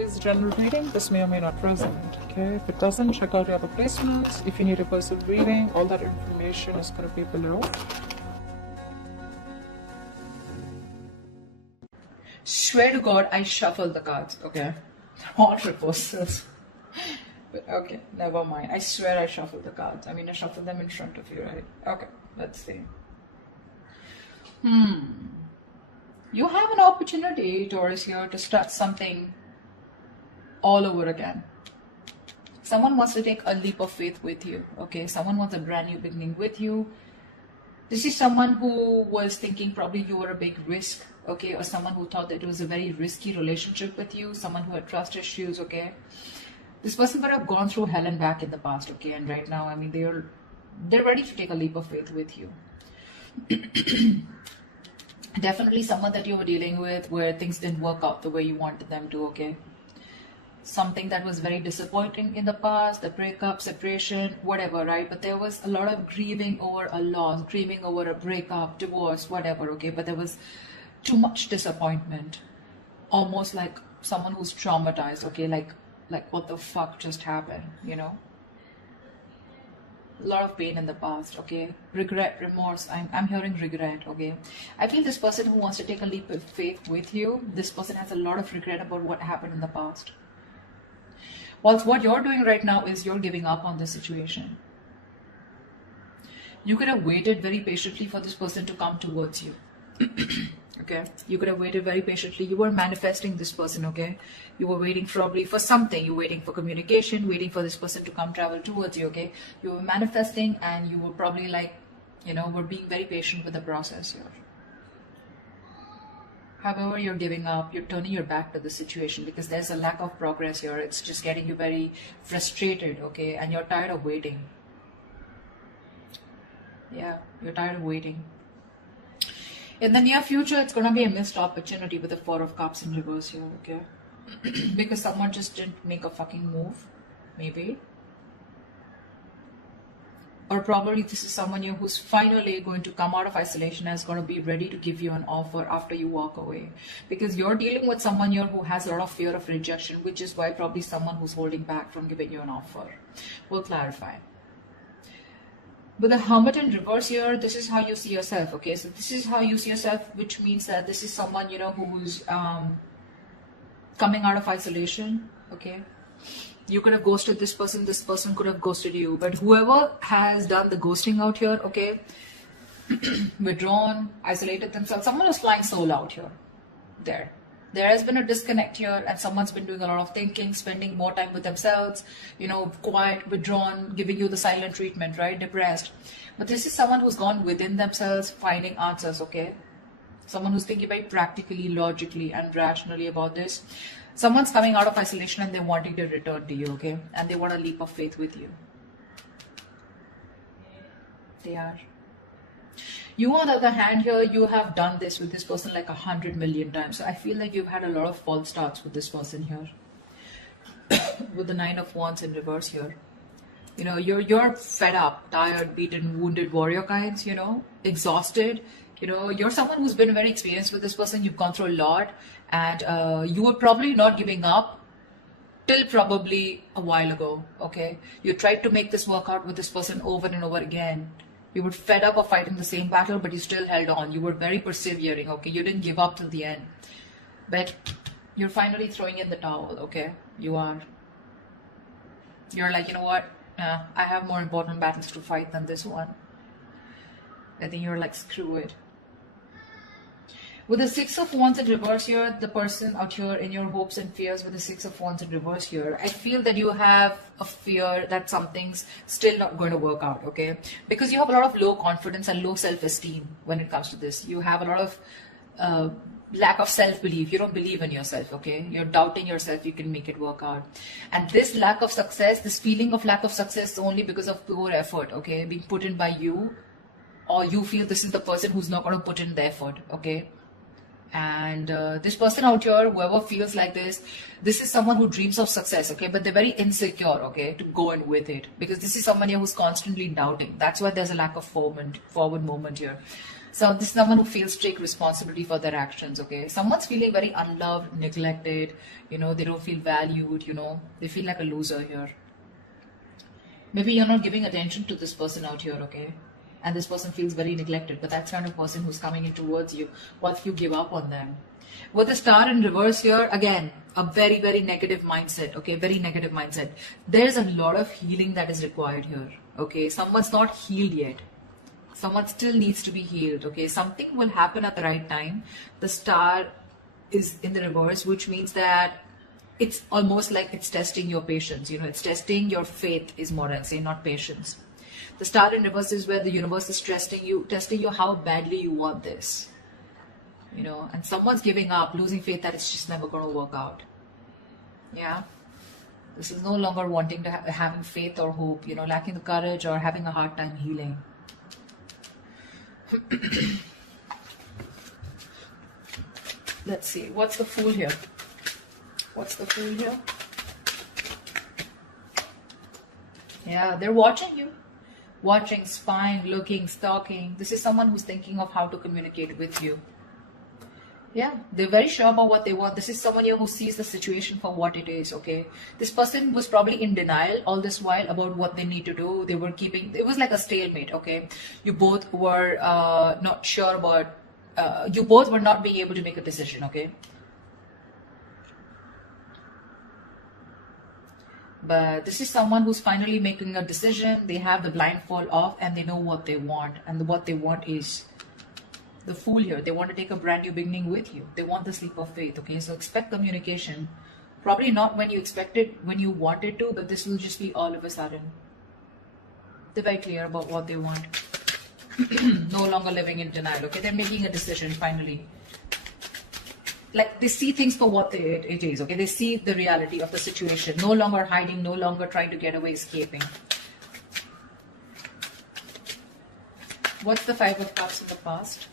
is a general reading. This may or may not resonate, okay? If it doesn't, check out your other placements. If you need a personal reading, all that information is going to be below. Swear to God, I shuffled the cards, okay? All reversals. But okay, never mind. I swear I shuffled the cards. I mean, I shuffled them in front of you, right? Okay, let's see. You have an opportunity, Taurus, here to start something all over again. Someone wants to take a leap of faith with you, okay? Someone wants a brand new beginning with you. This is someone who was thinking probably you were a big risk, okay? Or someone who thought that it was a very risky relationship with you, someone who had trust issues, okay? This person could have gone through hell and back in the past, okay? And right now, I mean, they're ready to take a leap of faith with you. Definitely someone that you were dealing with where things didn't work out the way you wanted them to, okay? Something that was very disappointing in the past, the breakup, separation, whatever, right? But there was a lot of grieving over a loss, grieving over a breakup, divorce, whatever, okay? But there was too much disappointment, almost like someone who's traumatized, okay? Like what the fuck just happened, you know? A lot of pain in the past, okay? Regret, remorse. I'm hearing regret, okay? I feel this person who wants to take a leap of faith with you, this person has a lot of regret about what happened in the past. Whilst what you're doing right now is you're giving up on this situation. You could have waited very patiently for this person to come towards you. Okay, you could have waited very patiently. You were manifesting this person, okay? You were waiting probably for something. You were waiting for communication, waiting for this person to come travel towards you, okay? You were manifesting and you were probably like, you know, were being very patient with the process here. However, you're giving up, you're turning your back to the situation because there's a lack of progress here. It's just getting you very frustrated, okay? And you're tired of waiting. Yeah, you're tired of waiting. In the near future, it's going to be a missed opportunity with the Four of Cups in reverse here, okay? Because someone just didn't make a fucking move, maybe. Or probably this is someone here who's finally going to come out of isolation and is going to be ready to give you an offer after you walk away. Because you're dealing with someone here who has a lot of fear of rejection, which is why probably someone who's holding back from giving you an offer. We'll clarify. With the Hermit in reverse here, this is how you see yourself, okay? So this is how you see yourself, which means that this is someone, you know, who's coming out of isolation, okay? You could have ghosted this person could have ghosted you. But whoever has done the ghosting out here, okay, withdrawn, isolated themselves, someone is flying solo out here, There has been a disconnect here and someone's been doing a lot of thinking, spending more time with themselves, you know, quiet, withdrawn, giving you the silent treatment, right? Depressed. But this is someone who's gone within themselves, finding answers, okay? Someone who's thinking very practically, logically, and rationally about this. Someone's coming out of isolation and they're wanting to return to you, okay? And they want a leap of faith with you. They are. You, on the other hand, here, you have done this with this person like 100 million times. So I feel like you've had a lot of false starts with this person here. With the Nine of Wands in reverse here. You know, you're fed up, tired, beaten, wounded warrior kinds, you know, exhausted. You know, you're someone who's been very experienced with this person. You've gone through a lot. And you were probably not giving up till probably a while ago, okay? You tried to make this work out with this person over and over again. You were fed up of fighting the same battle, but you still held on. You were very persevering, okay? You didn't give up till the end. But you're finally throwing in the towel, okay? You are. You're like, you know what? I have more important battles to fight than this one. I think you're like, screw it. With the Six of Wands in reverse here, the person out here in your hopes and fears with the Six of Wands in reverse here, I feel that you have a fear that something's still not going to work out, okay? Because you have a lot of low confidence and low self-esteem when it comes to this. You have a lot of lack of self-belief. You don't believe in yourself, okay? You're doubting yourself you can make it work out. And this lack of success, this feeling of lack of success is only because of poor effort, okay? Being put in by you, or you feel this is the person who's not going to put in the effort, okay? And this person out here, whoever feels like this is someone who dreams of success, okay? But they're very insecure, okay, to go in with it. Because this is someone here who's constantly doubting. That's why there's a lack of forward movement here. So this is someone who feels take responsibility for their actions, okay? Someone's feeling very unloved, neglected, you know, they don't feel valued, you know, they feel like a loser here. Maybe you're not giving attention to this person out here, okay? And this person feels very neglected, but that's kind of person who's coming in towards you. What if you give up on them? With the star in reverse here, again, a very, very negative mindset, okay? Very negative mindset. There's a lot of healing that is required here, okay? Someone's not healed yet. Someone still needs to be healed, okay? Something will happen at the right time. The star is in the reverse, which means that it's almost like it's testing your patience, you know, it's testing your faith is more I'll say, not patience. The star in reverse is where the universe is testing you how badly you want this, you know, and someone's giving up, losing faith that it's just never going to work out. Yeah. This is no longer wanting to having faith or hope, you know, lacking the courage or having a hard time healing. Let's see, what's the Fool here? What's the Fool here? Yeah, they're watching you. Watching, spying, looking, stalking. This is someone who's thinking of how to communicate with you. Yeah, they're very sure about what they want. This is someone here who sees the situation for what it is, okay? This person was probably in denial all this while about what they need to do. They were keeping, it was like a stalemate, okay? You both were not sure about, you both were not being able to make a decision, okay? But this is someone who's finally making a decision. They have the blindfold off and they know what they want. And what they want is the Fool here. They want to take a brand new beginning with you. They want the sleep of faith. Okay, so expect communication. Probably not when you expected, when you wanted to, but this will just be all of a sudden. They're very clear about what they want. No longer living in denial. Okay, they're making a decision finally. Like they see things for what it is, okay? They see the reality of the situation. No longer hiding, no longer trying to get away, escaping. What's the Five of Cups in the past?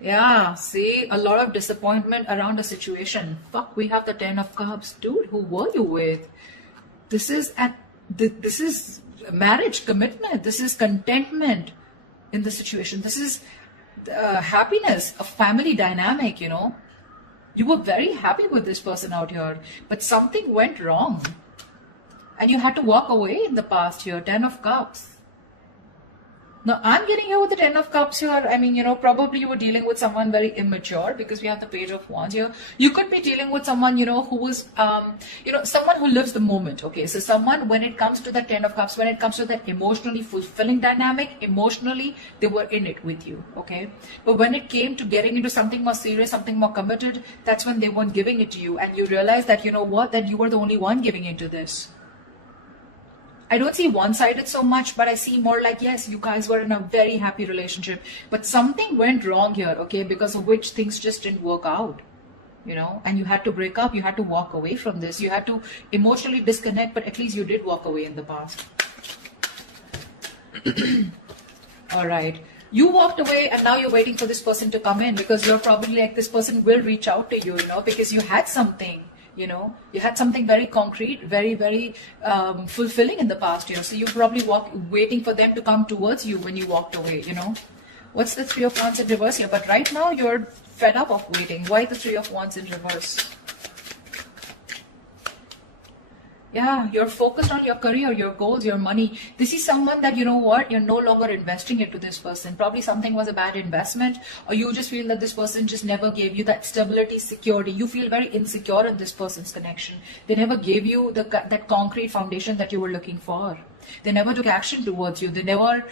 Yeah, see, a lot of disappointment around the situation. Fuck, we have the Ten of Cups. Dude, who were you with? This is marriage, commitment. This is contentment in the situation. This is happiness, a family dynamic, you know. You were very happy with this person out here, but something went wrong and you had to walk away in the past here. Ten of Cups. Now I'm getting here with the Ten of Cups here. I mean, you know, probably you were dealing with someone very immature because we have the Page of Wands here. You could be dealing with someone, you know, who was, you know, someone who lives the moment. Okay, so someone, when it comes to the Ten of Cups, when it comes to that emotionally fulfilling dynamic, emotionally, they were in it with you. Okay, but when it came to getting into something more serious, something more committed, that's when they weren't giving it to you. And you realize that, you know what, that you were the only one giving into this. I don't see one-sided so much, but I see more like, yes, you guys were in a very happy relationship, but something went wrong here, okay, because of which things just didn't work out, you know, and you had to break up, you had to walk away from this, you had to emotionally disconnect, but at least you did walk away in the past. All right. You walked away and now you're waiting for this person to come in because you're probably like, this person will reach out to you, you know, because you had something. You know, you had something very concrete, very, very fulfilling in the past year. So you're probably waiting for them to come towards you when you walked away, you know. What's the Three of Wands in reverse here? But right now you're fed up of waiting. Why the Three of Wands in reverse? Yeah, you're focused on your career, your goals, your money. This is someone that, you know what, you're no longer investing into this person. Probably something was a bad investment, or you just feel that this person just never gave you that stability, security. You feel very insecure in this person's connection. They never gave you that concrete foundation that you were looking for. They never took action towards you. They never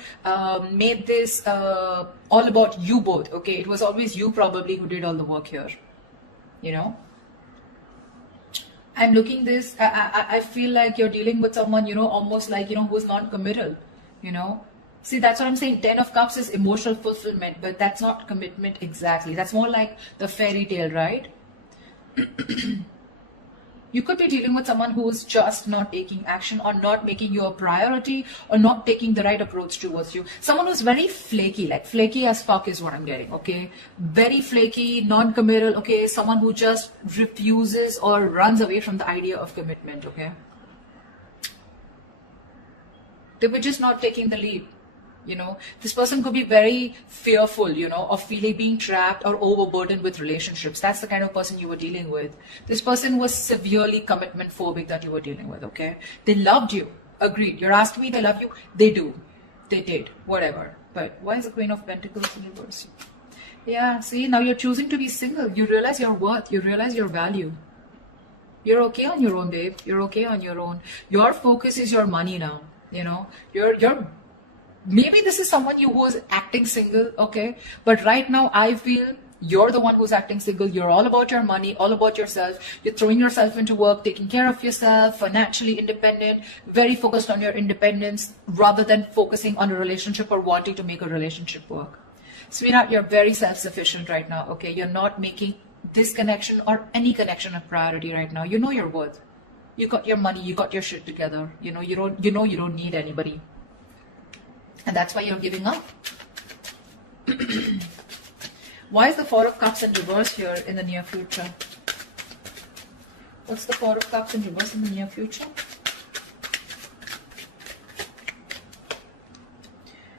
made this all about you both. Okay, it was always you probably who did all the work here, you know. I'm looking this, I feel like you're dealing with someone, you know, almost like, you know, who's non-committal, you know. See, that's what I'm saying. Ten of Cups is emotional fulfillment, but that's not commitment exactly. That's more like the fairy tale, right? You could be dealing with someone who's just not taking action or not making you a priority or not taking the right approach towards you. Someone who's very flaky, like flaky as fuck is what I'm getting, okay? Very flaky, non-committal, okay? Someone who just refuses or runs away from the idea of commitment, okay? They were just not taking the lead. This person could be very fearful, of being trapped or overburdened with relationships. That's the kind of person you were dealing with. This person was severely commitment phobic that you were dealing with, okay? They loved you. Agreed. You're asking me they love you? They do. They did. Whatever. But why is the Queen of Pentacles in reverse? Yeah, see, now you're choosing to be single. You realize your worth. You realize your value. You're okay on your own, babe. You're okay on your own. Your focus is your money now. You're maybe this is someone who is acting single, okay? But right now, I feel you're the one who's acting single. You're all about your money, all about yourself. You're throwing yourself into work, taking care of yourself, financially independent, very focused on your independence rather than focusing on a relationship or wanting to make a relationship work. Sweetheart, you're very self-sufficient right now, okay? You're not making this connection or any connection a priority right now. You know your worth. You got your money, you got your shit together. You don't need anybody. And that's why you're giving up. Why is the Four of Cups in reverse here in the near future? What's the Four of Cups in reverse in the near future?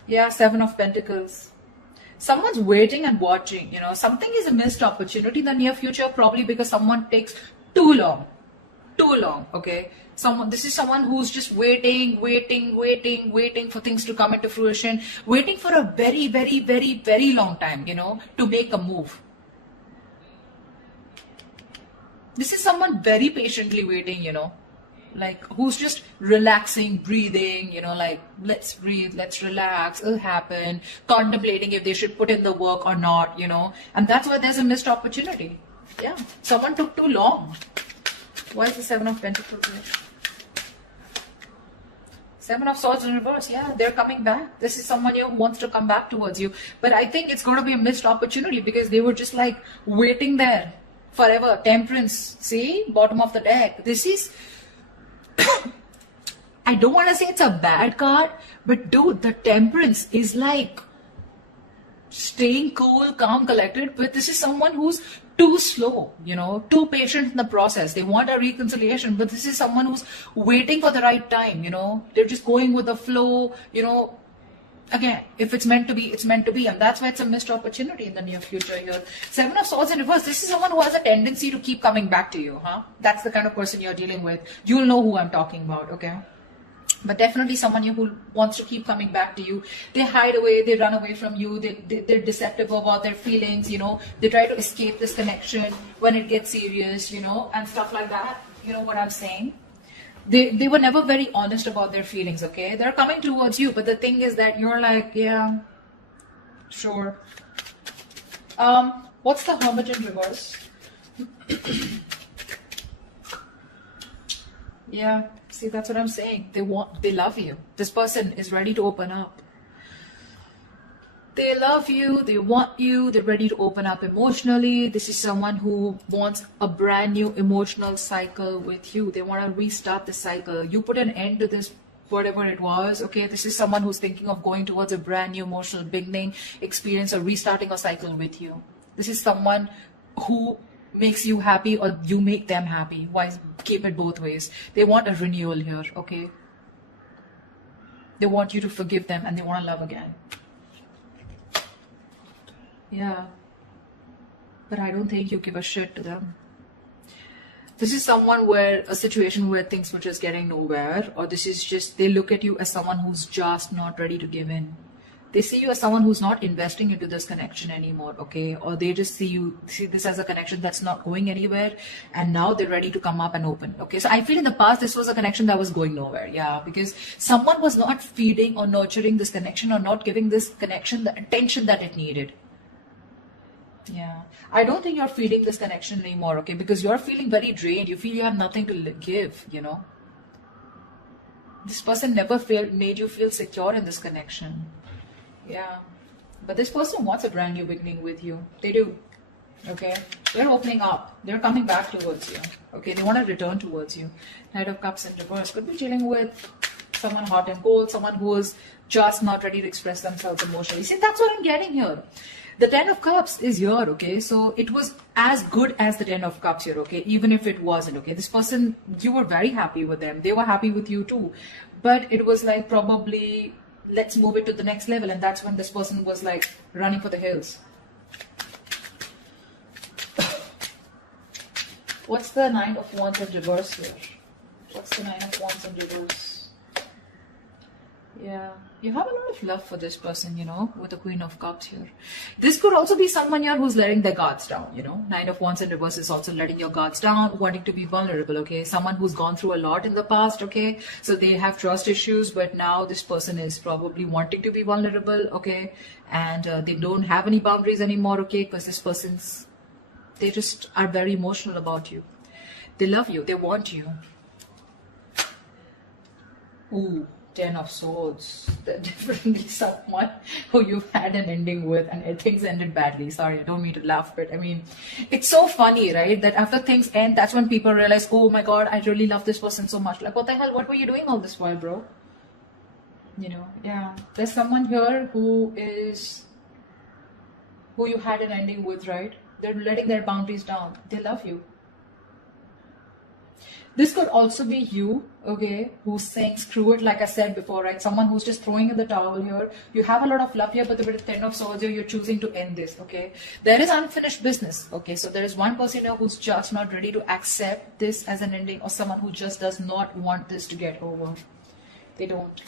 Yeah, Seven of Pentacles. Someone's waiting and watching, something is a missed opportunity in the near future, probably because someone takes too long, okay? This is someone who's just waiting for things to come into fruition, waiting for a very, very, very, very long time, to make a move. This is someone very patiently waiting, who's just relaxing, breathing, let's breathe, let's relax, it'll happen, contemplating if they should put in the work or not, and that's why there's a missed opportunity. Yeah, someone took too long. Why is the Seven of Pentacles here? Seven of Swords in reverse. Yeah, they're coming back. This is someone who wants to come back towards you. But I think it's going to be a missed opportunity because they were just waiting there forever. Temperance. See? Bottom of the deck. This is... I don't want to say it's a bad card, but dude, the Temperance is staying cool, calm, collected. But this is someone who's too slow, too patient in the process. They want a reconciliation, but this is someone who's waiting for the right time, They're just going with the flow, Again, if it's meant to be, it's meant to be. And that's why it's a missed opportunity in the near future here. Seven of Swords in reverse. This is someone who has a tendency to keep coming back to you, huh? That's the kind of person you're dealing with. You'll know who I'm talking about, okay? But definitely someone who wants to keep coming back to you. They hide away, they run away from you, they're deceptive about their feelings, They try to escape this connection when it gets serious, and stuff like that. You know what I'm saying? They were never very honest about their feelings, okay? They're coming towards you, but the thing is that you're yeah, sure. What's the Hermit in reverse? Yeah, see, that's what I'm saying. They love you. This person is ready to open up. They love you, they want you, they're ready to open up emotionally. This is someone who wants a brand new emotional cycle with you. They want to restart the cycle. You put an end to this, whatever it was, okay? This is someone who's thinking of going towards a brand new emotional beginning, experience, or restarting a cycle with you. This is someone who makes you happy or you make them happy. Why keep it both ways? They want a renewal here, okay? They want you to forgive them and they want to love again. Yeah, but I don't think you give a shit to them. This is someone a situation where things were just getting nowhere, or this is just, they look at you as someone who's just not ready to give in. They see you as someone who's not investing into this connection anymore, okay? Or they just see this as a connection that's not going anywhere, and now they're ready to come up and open, okay? So I feel in the past, this was a connection that was going nowhere, yeah, because someone was not feeding or nurturing this connection or not giving this connection the attention that it needed. Yeah, I don't think you're feeding this connection anymore, okay? Because you're feeling very drained. You feel you have nothing to give, This person never made you feel secure in this connection. Yeah, but this person wants a brand new beginning with you. They do, okay? They're opening up. They're coming back towards you, okay? They want to return towards you. Knight of Cups in reverse. Could be dealing with someone hot and cold, someone who is just not ready to express themselves emotionally. See, that's what I'm getting here. The Ten of Cups is here, okay? So it was as good as the Ten of Cups here, okay? Even if it wasn't, okay? This person, you were very happy with them. They were happy with you too. But it was probably, let's move it to the next level. And that's when this person was like running for the hills. What's the Nine of Wands in reverse here? What's the Nine of Wands in reverse? Yeah, you have a lot of love for this person, you know, with the Queen of Cups here. This could also be someone here who's letting their guards down, you know. Nine of Wands in reverse is also letting your guards down, wanting to be vulnerable, okay. Someone who's gone through a lot in the past, okay. So they have trust issues, but now this person is probably wanting to be vulnerable, okay. And they don't have any boundaries anymore, okay, because this person's, they just are very emotional about you. They love you, they want you. Ooh. 10 of Swords. They're definitely someone who you've had an ending with and things ended badly. Sorry, I don't mean to laugh, but I mean, it's so funny, right? That after things end, that's when people realize, oh my God, I really love this person so much. Like, what the hell? What were you doing all this while, bro? You know, yeah. There's someone here who you had an ending with, right? They're letting their boundaries down. They love you. This could also be you, okay, who's saying screw it, like I said before, right? Someone who's just throwing in the towel here. You have a lot of love here, but with the 10 of Swords here, you're choosing to end this, okay? There is unfinished business, okay? So there is one person here who's just not ready to accept this as an ending, or someone who just does not want this to get over. They don't.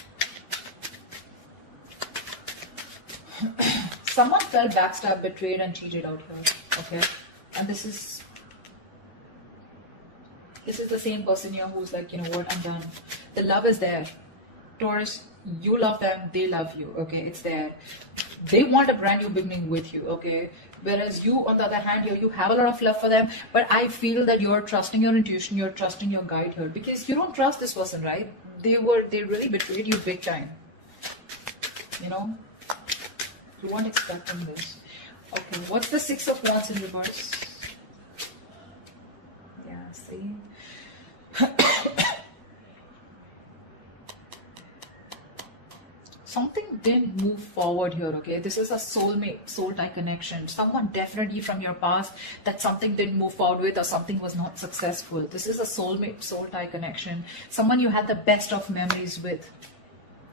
Someone felt backstabbed, betrayed, and cheated out here, okay? And this is the same person here who's like, you know what, I'm done. The love is there. Taurus, you love them, they love you, okay? It's there. They want a brand new beginning with you, okay? Whereas you, on the other hand, here, you have a lot of love for them, but I feel that you're trusting your intuition, you're trusting your guide here, because you don't trust this person, right? They really betrayed you big time. You know? You weren't expecting this. Okay, what's the Six of Wands in reverse? Yeah, see? Something didn't move forward here, okay? This is a soulmate, soul tie connection. Someone definitely from your past that something didn't move forward with, or something was not successful. This is a soulmate, soul tie connection. Someone you had the best of memories with.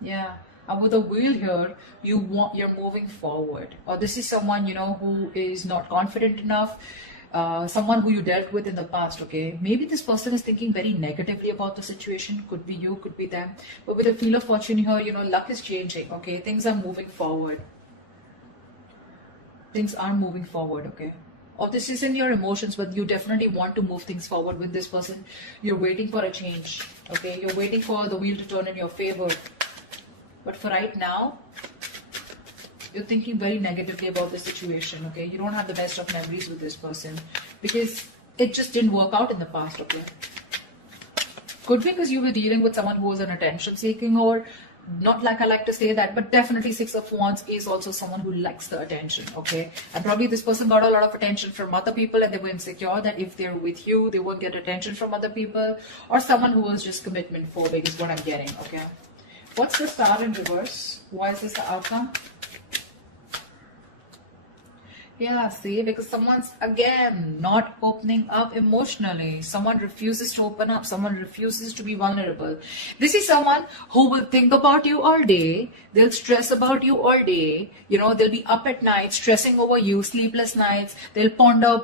Yeah. And with the wheel here, you're moving forward. Or this is someone, you know, who is not confident enough. Someone who you dealt with in the past, okay? Maybe this person is thinking very negatively about the situation. Could be you, could be them. But with the Wheel of Fortune here, you know, luck is changing, okay? Things are moving forward. Things are moving forward, okay? Or this is in your emotions, but you definitely want to move things forward with this person. You're waiting for a change, okay? You're waiting for the wheel to turn in your favor. But for right now, you're thinking very negatively about the situation, okay? You don't have the best of memories with this person because it just didn't work out in the past, okay? Could be because you were dealing with someone who was an attention-seeking, or not like I like to say that, but definitely Six of Wands is also someone who likes the attention, okay? And probably this person got a lot of attention from other people and they were insecure that if they're with you, they won't get attention from other people, or someone who was just commitment phobic is what I'm getting, okay? What's the Star in reverse? Why is this the outcome? Yeah, see, because someone's, again, not opening up emotionally. Someone refuses to open up. Someone refuses to be vulnerable. This is someone who will think about you all day. They'll stress about you all day. You know, they'll be up at night, stressing over you, sleepless nights. They'll ponder,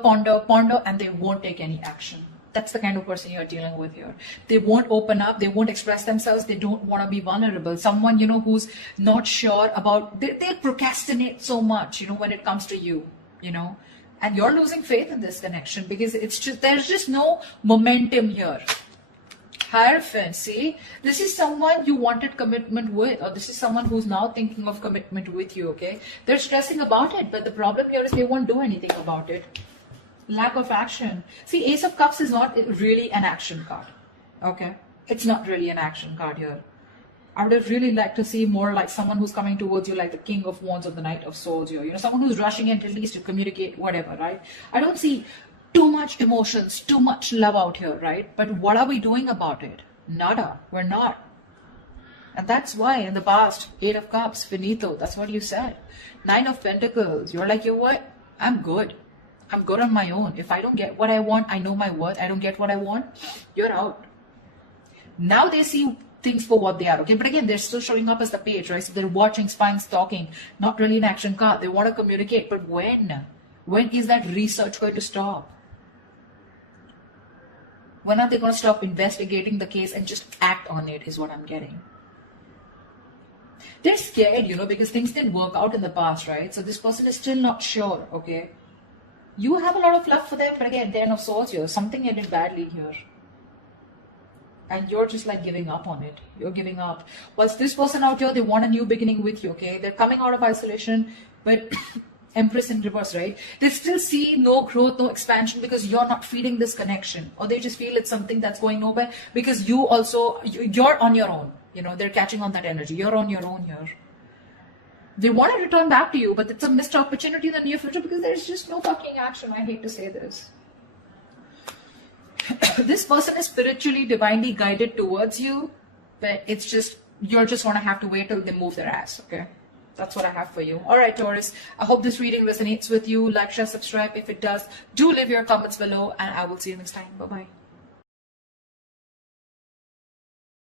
and they won't take any action. That's the kind of person you're dealing with here. They won't open up. They won't express themselves. They don't want to be vulnerable. Someone, you know, who's not sure about, they procrastinate so much, you know, when it comes to you, you know, and you're losing faith in this connection because it's just, there's just no momentum here. Hierophant, see, this is someone you wanted commitment with, or this is someone who's now thinking of commitment with you, okay? They're stressing about it, but the problem here is they won't do anything about it. Lack of action. See, Ace of Cups is not really an action card. Okay? It's not really an action card here. I would have really liked to see more like someone who's coming towards you like the King of Wands or the Knight of Swords here. You know, someone who's rushing in at least to communicate, whatever, right? I don't see too much emotions, too much love out here, right? But what are we doing about it? Nada. We're not. And that's why in the past, 8 of Cups, finito. That's what you said. 9 of Pentacles. You're like, you know what? I'm good. I'm good on my own. If I don't get what I want, I know my worth. I don't get what I want, you're out. Now they see things for what they are, okay? But again, they're still showing up as the page, right? So they're watching, spying, stalking, not really an action card. They want to communicate, but when? When is that research going to stop? When are they going to stop investigating the case and just act on it is what I'm getting. They're scared, because things didn't work out in the past, right? So this person is still not sure, okay? You have a lot of love for them, but again, they're of swords here. Something ended badly here. And you're just like giving up on it. You're giving up. Whilst this person out here, they want a new beginning with you, okay? They're coming out of isolation, but Empress in reverse, right? They still see no growth, no expansion because you're not feeding this connection. Or they just feel it's something that's going nowhere because you're on your own. They're catching on that energy. You're on your own here. They want to return back to you, but it's a missed opportunity in the near future because there's just no fucking action. I hate to say this. This person is spiritually, divinely guided towards you, but it's just, you're just going to have to wait till they move their ass, okay? That's what I have for you. All right, Taurus. I hope this reading resonates with you. Like, share, subscribe. If it does, do leave your comments below, and I will see you next time. Bye-bye.